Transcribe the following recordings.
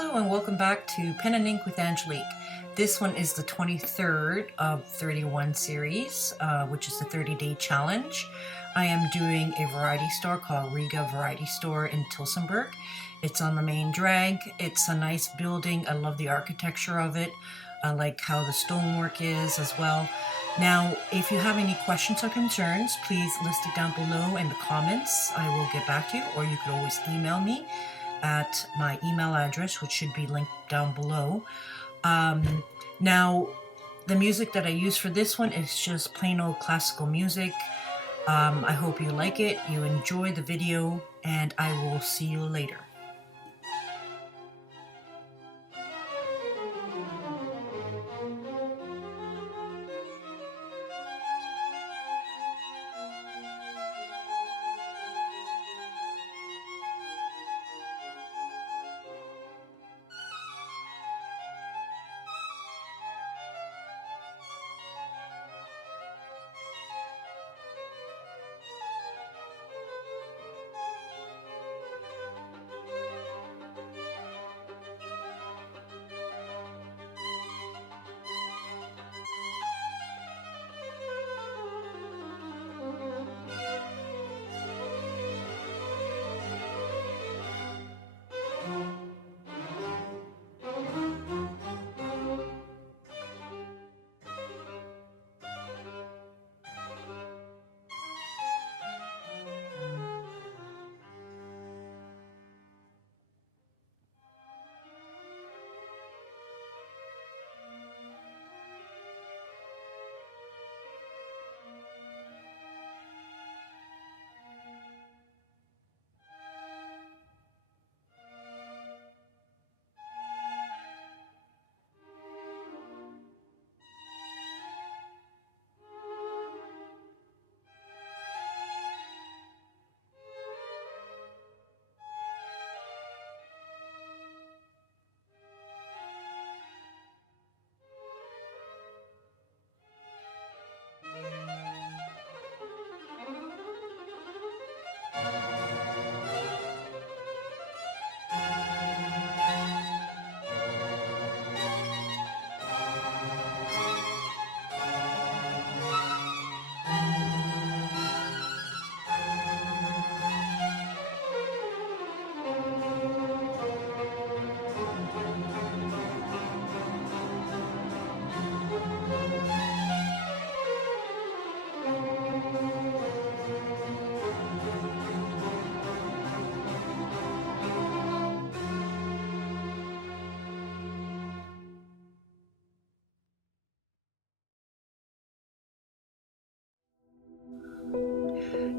Hello and welcome back to Pen and Ink with Angelique. This one is the 23rd of 31 series, which is the 30-day challenge. I am doing a variety store called Riga Variety Store in Tillsonburg. It's on the main drag. It's a nice building. I love the architecture of it. I like how the stonework is as well. Now, if you have any questions or concerns, please list it down below in the comments. I will get back to you, or you could always email me at my email address, which should be linked down below. Now, the music that I use for this one is just plain old classical music. I hope you like it, you enjoy the video, and I will see you later.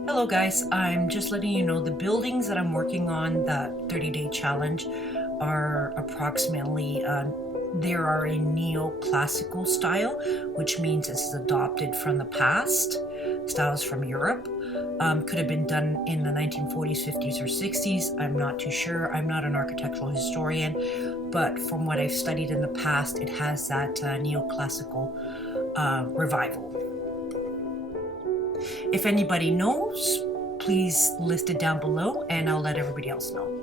Hello guys, I'm just letting you know the buildings that I'm working on, that 30-day challenge, are approximately, there are a neoclassical style, which means it's adopted from the past, styles from Europe. Could have been done in the 1940s, 50s, or 60s. I'm not too sure. I'm not an architectural historian, but from what I've studied in the past, it has that neoclassical revival. If anybody knows, please list it down below and I'll let everybody else know.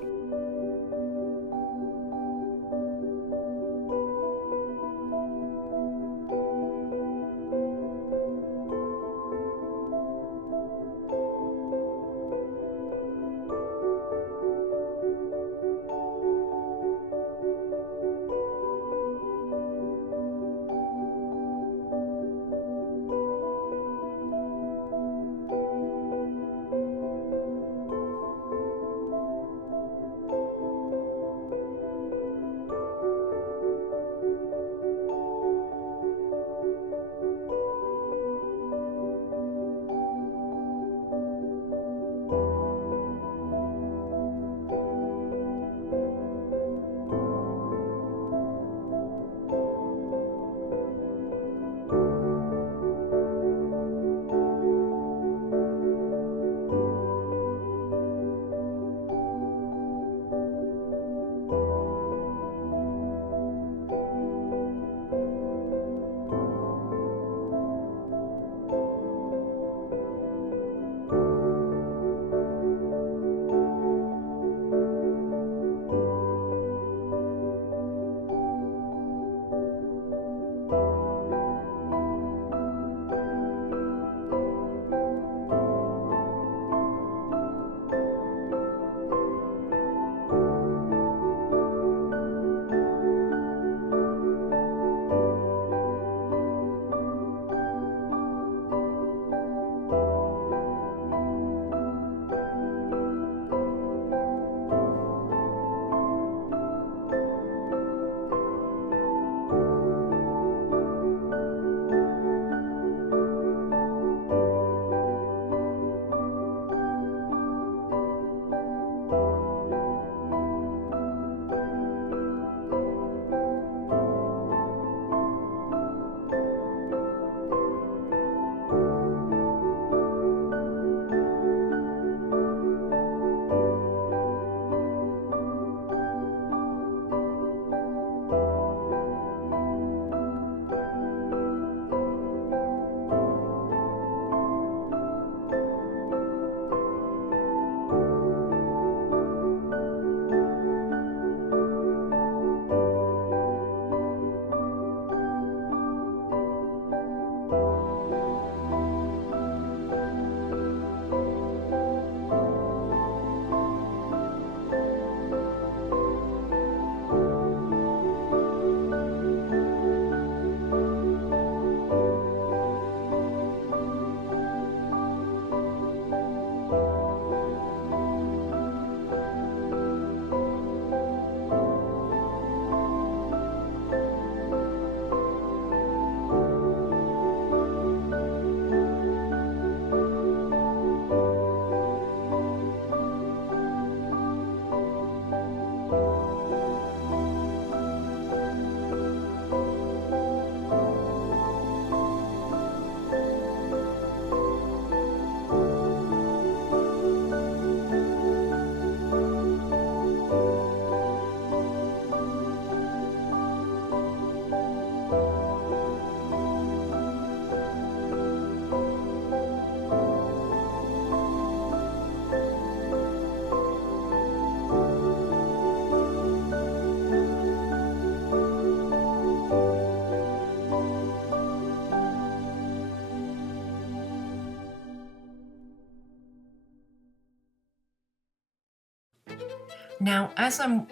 Now, as I'm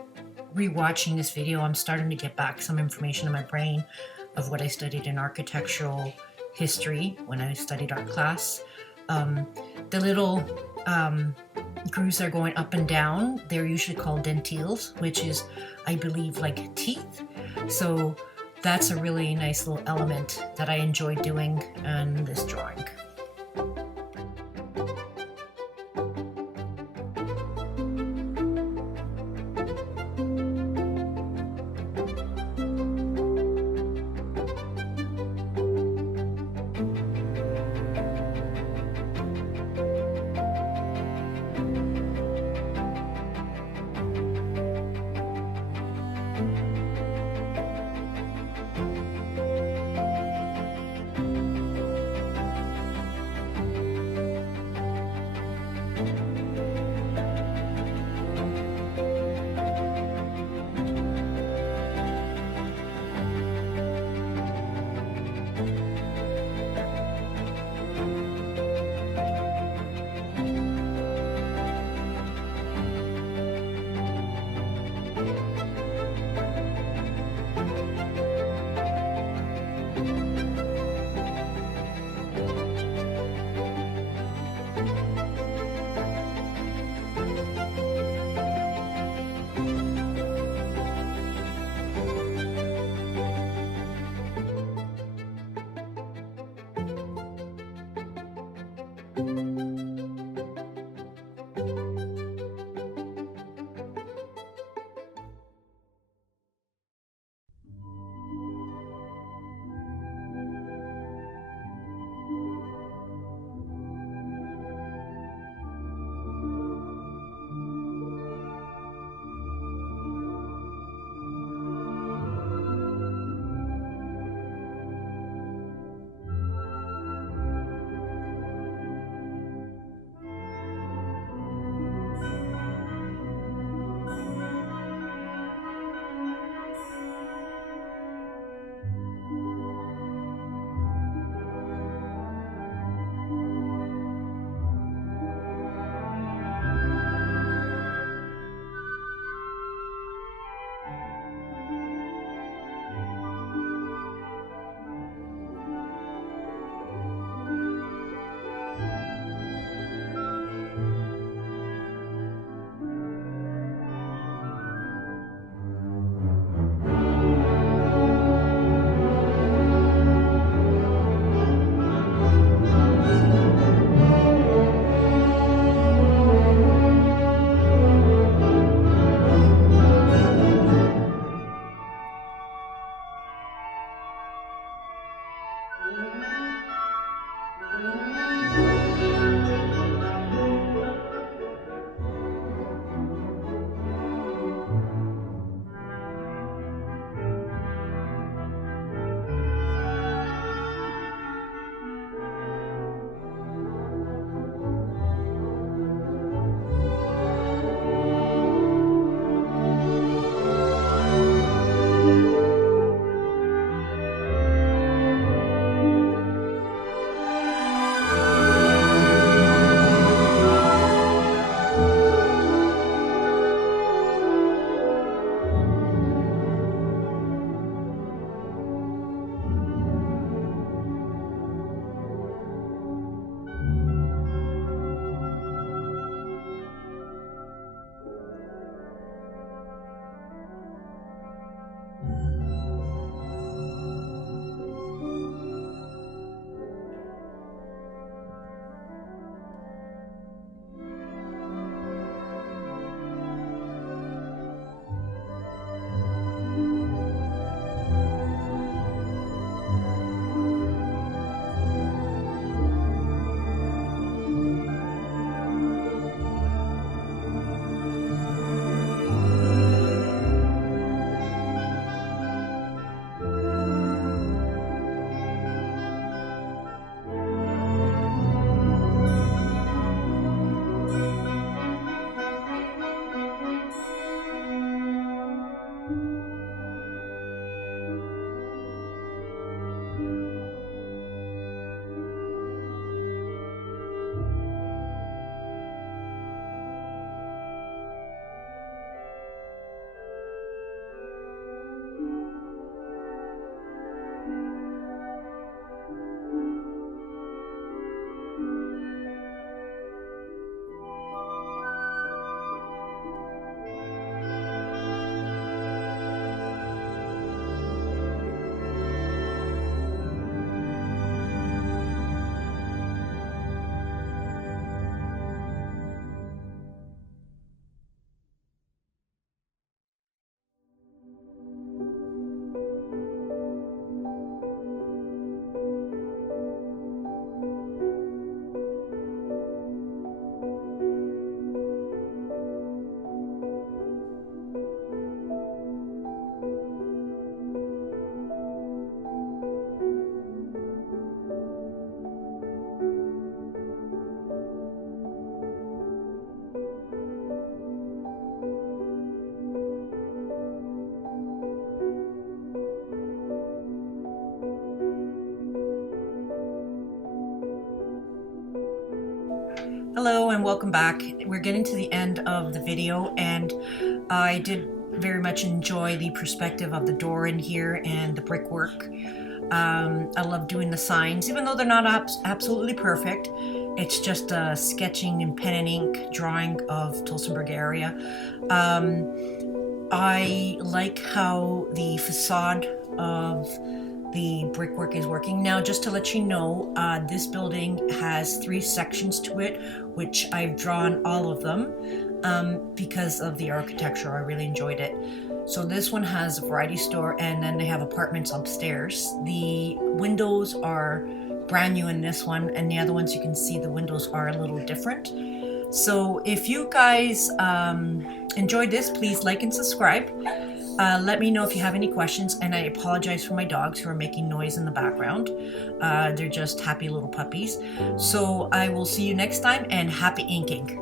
rewatching this video, I'm starting to get back some information in my brain of what I studied in architectural history when I studied art class. The little grooves that are going up and down, they're usually called dentiles, which is, I believe, like teeth. So that's a really nice little element that I enjoy doing in this drawing. Hello and welcome back. We're getting to the end of the video, and I did very much enjoy the perspective of the door in here and the brickwork. I love doing the signs, even though they're not absolutely perfect. It's just a sketching in pen and ink drawing of Tillsonburg area. I like how the facade of the brickwork is working. Now, just to let you know, this building has 3 sections to it, which I've drawn all of them because of the architecture. I really enjoyed it. So this one has a variety store, and then they have apartments upstairs. The windows are brand new in this one, and the other ones you can see the windows are a little different. So if you guys enjoyed this, please like and subscribe. Let me know if you have any questions, and I apologize for my dogs who are making noise in the background. They're just happy little puppies. So I will see you next time, and happy inking.